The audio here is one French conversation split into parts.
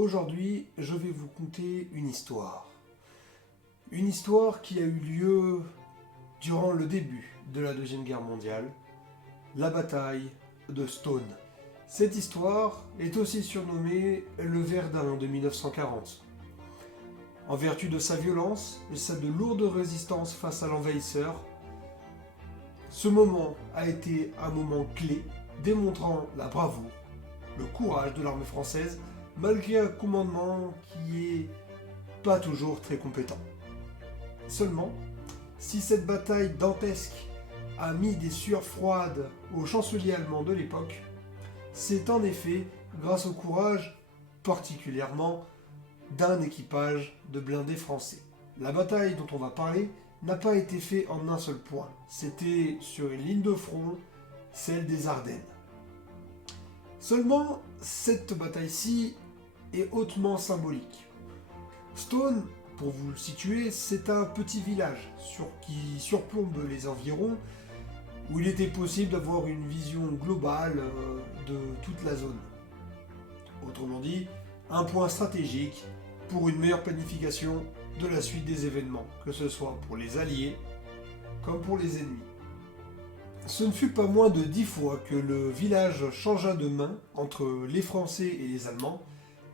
Aujourd'hui, je vais vous conter une histoire. Une histoire qui a eu lieu durant le début de la Deuxième Guerre mondiale, la bataille de Stone. Cette histoire est aussi surnommée le Verdun de 1940. En vertu de sa violence et sa de lourde résistance face à l'envahisseur, ce moment a été un moment clé démontrant la bravoure, le courage de l'armée française malgré un commandement qui est pas toujours très compétent. Seulement, si cette bataille dantesque a mis des sueurs froides au chancelier allemand de l'époque, c'est en effet grâce au courage, particulièrement, d'un équipage de blindés français. La bataille dont on va parler n'a pas été faite en un seul point. C'était sur une ligne de front, celle des Ardennes. Seulement, cette bataille-ci est hautement symbolique. Stone, pour vous le situer, c'est un petit village qui surplombe les environs, où il était possible d'avoir une vision globale de toute la zone. Autrement dit, un point stratégique pour une meilleure planification de la suite des événements, que ce soit pour les alliés comme pour les ennemis. Ce ne fut pas moins de 10 fois que le village changea de main entre les Français et les Allemands,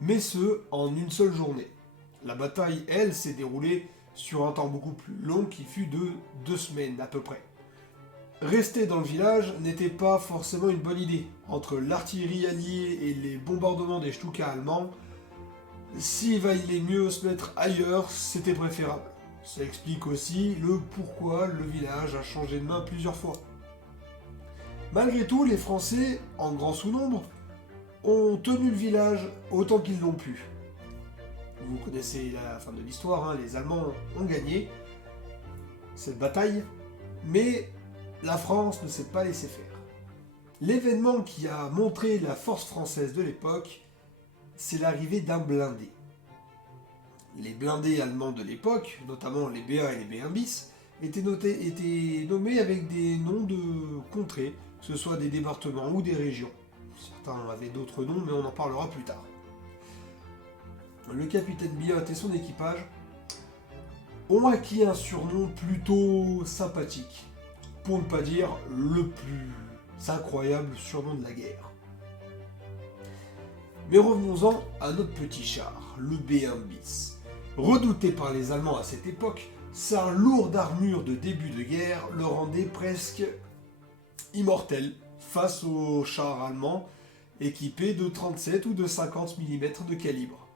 mais ce, en une seule journée. La bataille, elle, s'est déroulée sur un temps beaucoup plus long qui fut de 2 semaines à peu près. Rester dans le village n'était pas forcément une bonne idée. Entre l'artillerie alliée et les bombardements des Stuka allemands, s'il valait mieux se mettre ailleurs, c'était préférable. Ça explique aussi le pourquoi le village a changé de main plusieurs fois. Malgré tout, les Français, en grand sous-nombre, ont tenu le village autant qu'ils l'ont pu. Vous connaissez la fin de l'histoire, hein, les Allemands ont gagné cette bataille, mais la France ne s'est pas laissé faire. L'événement qui a montré la force française de l'époque, c'est l'arrivée d'un blindé. Les blindés allemands de l'époque, notamment les B1 et les B1 bis, étaient nommés avec des noms de contrées, que ce soit des départements ou des régions. Certains avaient d'autres noms, mais on en parlera plus tard. Le capitaine Biot et son équipage ont acquis un surnom plutôt sympathique, pour ne pas dire le plus incroyable surnom de la guerre. Mais revenons-en à notre petit char, le B1 bis. Redouté par les Allemands à cette époque, sa lourde armure de début de guerre le rendait presque immortel face aux chars allemands équipés de 37 ou de 50 mm de calibre.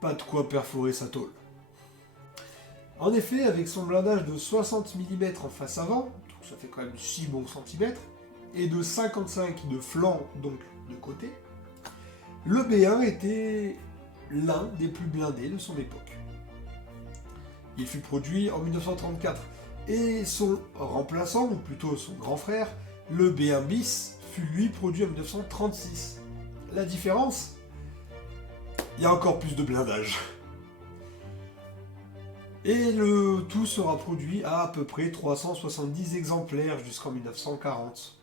Pas de quoi perforer sa tôle. En effet, avec son blindage de 60 mm en face avant, donc ça fait quand même 6 bons centimètres, et de 55 de flanc, donc de côté, le B1 était l'un des plus blindés de son époque. Il fut produit en 1934, et son remplaçant, ou plutôt son grand frère, le B1 bis, fut lui produit en 1936. La différence, il y a encore plus de blindage. Et le tout sera produit à peu près 370 exemplaires jusqu'en 1940.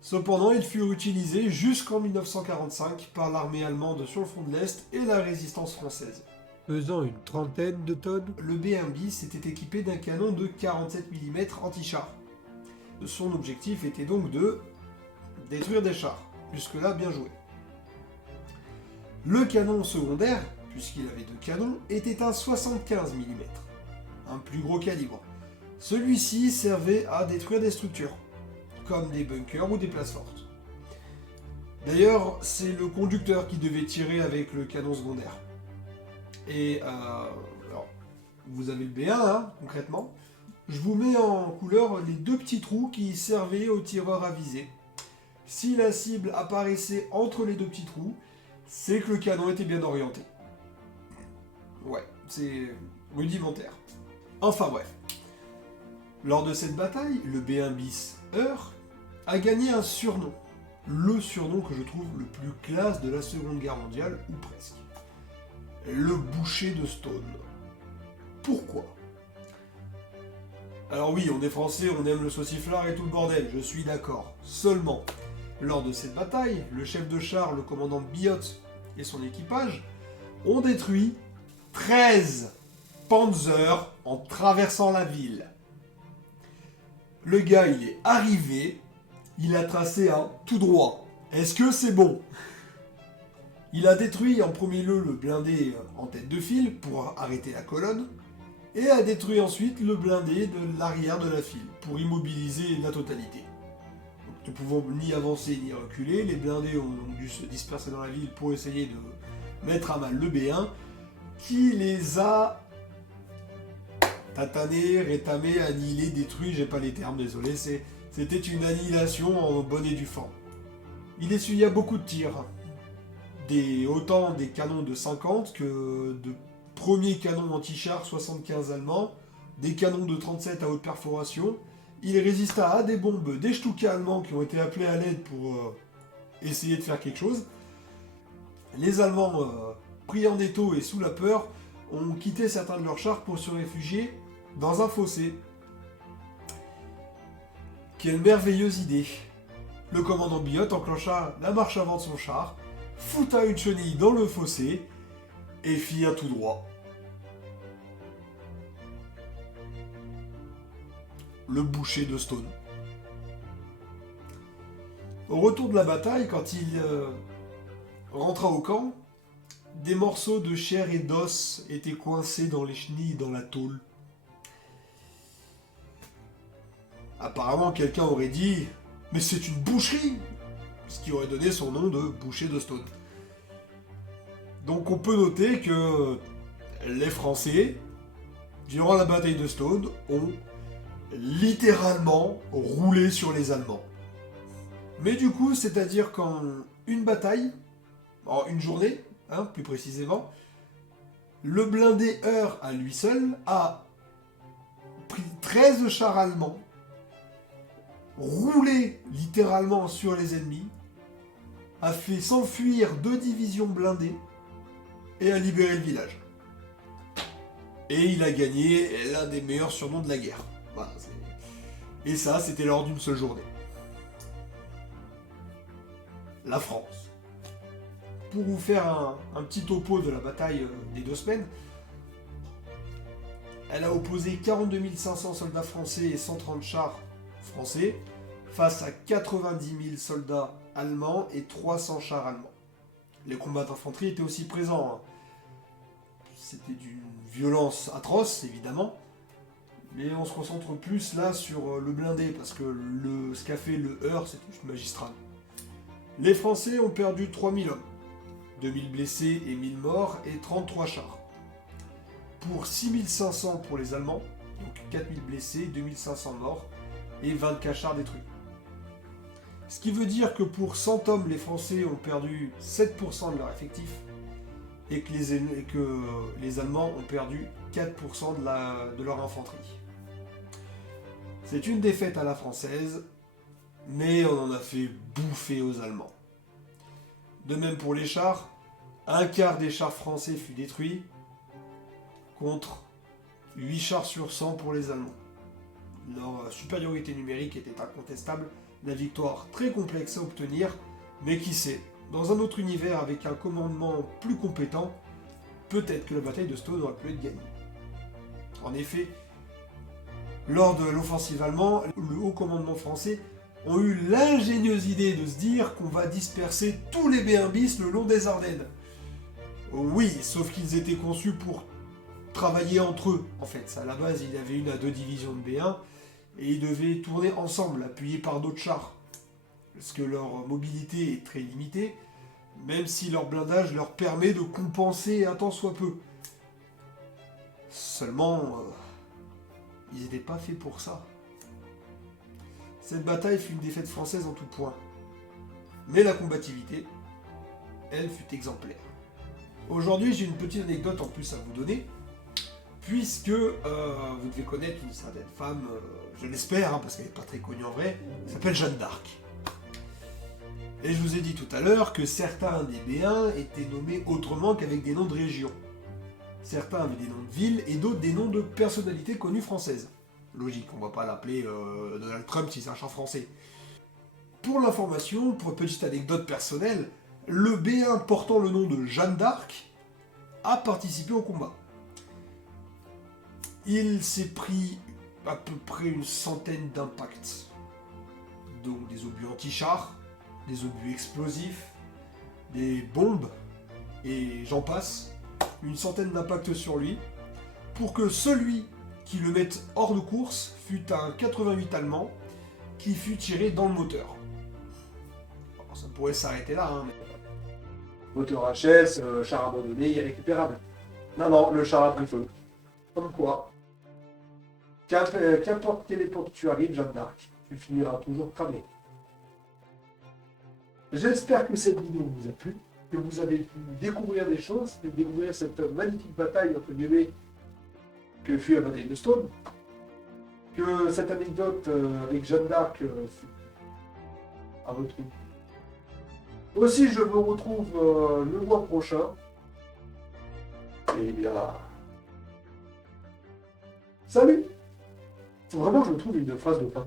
Cependant, il fut utilisé jusqu'en 1945 par l'armée allemande sur le front de l'Est et la résistance française. Pesant une trentaine de tonnes, le B1 bis était équipé d'un canon de 47 mm anti-char. Son objectif était donc de détruire des chars. Jusque-là, bien joué. Le canon secondaire, puisqu'il avait 2 canons, était un 75 mm, un plus gros calibre. Celui-ci servait à détruire des structures, comme des bunkers ou des places fortes. D'ailleurs, c'est le conducteur qui devait tirer avec le canon secondaire. Et alors, vous avez le B1, hein, concrètement. Je vous mets en couleur les 2 petits trous qui servaient au tireur à viser. Si la cible apparaissait entre les 2 petits trous, c'est que le canon était bien orienté. Ouais, c'est rudimentaire. Enfin bref. Lors de cette bataille, le B1 bis Heure a gagné un surnom. Le surnom que je trouve le plus classe de la Seconde Guerre mondiale, ou presque. Le boucher de Stone. Pourquoi ? Alors oui, on est français, on aime le sauciflard et tout le bordel, je suis d'accord. Seulement, Lors de cette bataille, le chef de char, le commandant Biot et son équipage ont détruit 13 panzers en traversant la ville. Le gars, il est arrivé, il a tracé un tout droit. Est-ce que c'est bon? Il a détruit en premier lieu le blindé en tête de file pour arrêter la colonne, et a détruit ensuite le blindé de l'arrière de la file pour immobiliser la totalité. Donc, ne pouvant ni avancer ni reculer, les blindés ont dû se disperser dans la ville pour essayer de mettre à mal le B1, qui les a tatanés, rétamés, annihilés, détruits, j'ai pas les termes, désolé, c'était une annihilation en bonne et due forme. Il essuya beaucoup de tirs, autant des canons de 50 que de premiers canons anti-chars 75 allemands, des canons de 37 à haute perforation. Il résista à des bombes, des Stuka allemands qui ont été appelés à l'aide pour essayer de faire quelque chose. Les Allemands, pris en étau et sous la peur, ont quitté certains de leurs chars pour se réfugier dans un fossé. Quelle merveilleuse idée! Le commandant Biot enclencha la marche avant de son char, fouta une chenille dans le fossé et fit un tout droit. Le boucher de Stone. Au retour de la bataille, quand il rentra au camp, des morceaux de chair et d'os étaient coincés dans les chenilles dans la tôle. Apparemment, quelqu'un aurait dit « Mais c'est une boucherie !» ce qui aurait donné son nom de boucher de Stone. Donc on peut noter que les Français, durant la bataille de Stone, ont littéralement roulé sur les Allemands. Mais du coup, c'est-à-dire qu'en une bataille, en une journée, plus précisément, le blindé Heer à lui seul a pris 13 chars allemands, roulé littéralement sur les ennemis, a fait s'enfuir 2 divisions blindées et a libéré le village. Et il a gagné l'un des meilleurs surnoms de la guerre. Voilà, et ça, c'était lors d'une seule journée. La France. Pour vous faire un petit topo de la bataille des 2 semaines, elle a opposé 42 500 soldats français et 130 chars français face à 90 000 soldats allemands et 300 chars allemands. Les combats d'infanterie étaient aussi présents. C'était d'une violence atroce, évidemment, mais on se concentre plus là sur le blindé, parce que ce qu'a fait le Heer, c'est juste magistral. Les Français ont perdu 3000 hommes, 2000 blessés et 1000 morts, et 33 chars. Pour 6500 pour les Allemands, donc 4000 blessés, 2500 morts, et 24 chars détruits. Ce qui veut dire que pour 100 hommes, les Français ont perdu 7% de leur effectif, et que les Allemands ont perdu 4% de leur infanterie. C'est une défaite à la française, mais on en a fait bouffer aux Allemands. De même pour les chars, un quart des chars français fut détruit, contre 8 chars sur 100 pour les Allemands. Leur supériorité numérique était incontestable, la victoire très complexe à obtenir, mais qui sait, dans un autre univers avec un commandement plus compétent, peut-être que la bataille de Stone aurait pu être gagnée. En effet, lors de l'offensive allemande, le haut commandement français ont eu l'ingénieuse idée de se dire qu'on va disperser tous les B1 bis le long des Ardennes. Oui, sauf qu'ils étaient conçus pour travailler entre eux, en fait. À la base, il y avait 1 à 2 divisions de B1, et ils devaient tourner ensemble, appuyés par d'autres chars. Parce que leur mobilité est très limitée, même si leur blindage leur permet de compenser un tant soit peu. Seulement, ils n'étaient pas faits pour ça. Cette bataille fut une défaite française en tout point. Mais la combativité, elle, fut exemplaire. Aujourd'hui, j'ai une petite anecdote en plus à vous donner, puisque vous devez connaître une certaine femme, je l'espère, parce qu'elle n'est pas très connue en vrai, qui s'appelle Jeanne d'Arc. Et je vous ai dit tout à l'heure que certains des B1 étaient nommés autrement qu'avec des noms de régions. Certains avaient des noms de villes et d'autres des noms de personnalités connues françaises. Logique, on va pas l'appeler Donald Trump si c'est un char français. Pour l'information, pour une petite anecdote personnelle, le B1 portant le nom de Jeanne d'Arc a participé au combat. Il s'est pris à peu près une centaine d'impacts. Donc des obus anti-chars, des obus explosifs, des bombes, et j'en passe. Une centaine d'impacts sur lui, pour que celui qui le mette hors de course fût un 88 allemand qui fut tiré dans le moteur. Alors, ça pourrait s'arrêter là, hein, mais... Moteur HS, char abandonné, irrécupérable. Non, non, le char a pris feu. Comme quoi, qu'importe quelle époque tu arrives, Jeanne d'Arc, tu finiras toujours cramé. J'espère que cette vidéo vous a plu, que vous avez pu découvrir des choses, découvrir cette magnifique bataille, entre guillemets, que fut la bataille de Stone. Que cette anecdote avec Jeanne d'Arc fut à votre goût. Aussi, je me retrouve le mois prochain. Et bien... Salut! Vraiment, je trouve une phrase de fin.